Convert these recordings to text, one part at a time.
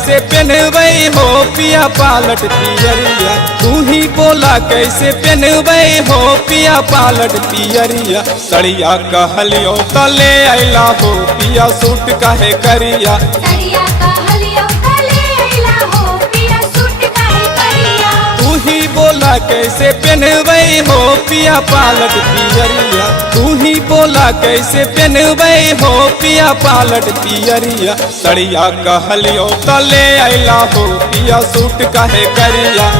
कैसे पहनबै हो पिया पालट पियरिया, तू ही बोला कैसे पहनबै हो पिया पालट पियरिया। सड़िया कहलियो तले अला हो पिया सूट काहे करिया, तू ही बोला कैसे पहनबै हो पिया पालट पियरिया, तू ही बोला कैसे पहनबै हो पिया पालट पियरिया। सड़िया कहलियो तले अला हो पिया सूट काहे करिया,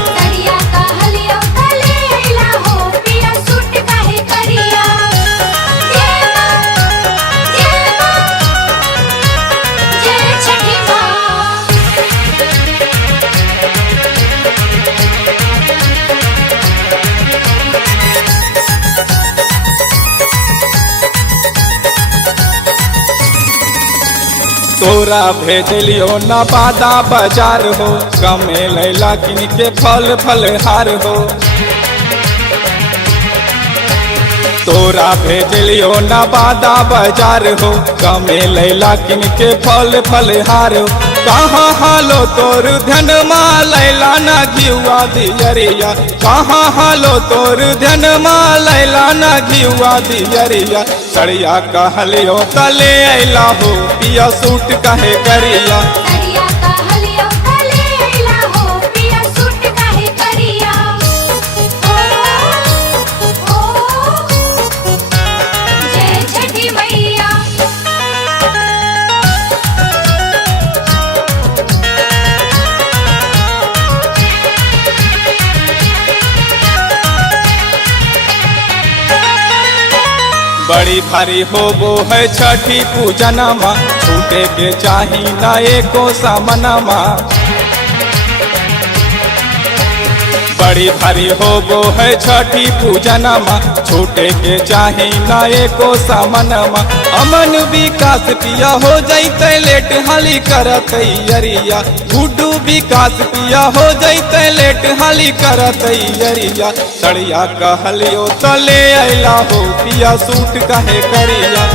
तोरा भेजलियो ना बादा बाजार हो, कमे लैला किन के फल फलहार हो। तोरा भेजलियो ना बादा बाजार हो, कमे लैला किन के फल फलहार हो। कहाँ हालो तोर धन मा लैला ना घियुआ दियरिया, कहाँ हालो तोर धन मा लैला ना घियुआ दियरिया। सड़िया कहलियो तले अला हो पिया सूट काहे करिया, बड़ी भारी होबो है छठी पूजनमा, छूटे के चाही ना एको सामनमा। बड़ी भारी होबो है छठी पूजनमा, छूटे के चाही ना एको सामनमा। अमन विकास पिया हो जैते लेट हाली करत यरिया, गुड्डू विकास पिया हो जैते लेट हाली करत यरिया। सड़िया कहलियो तले अला हो पिया सूट काहे करिया,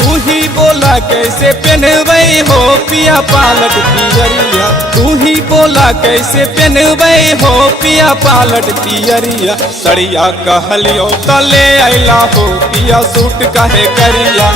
तू ही बोला कैसे पहनबै हो पिया पालट पियरिया, तू ही बोला कैसे पहनबै हो पिया पालट पियरिया। सड़िया कहलियो तले अला हो पिया सूट काहे करिया।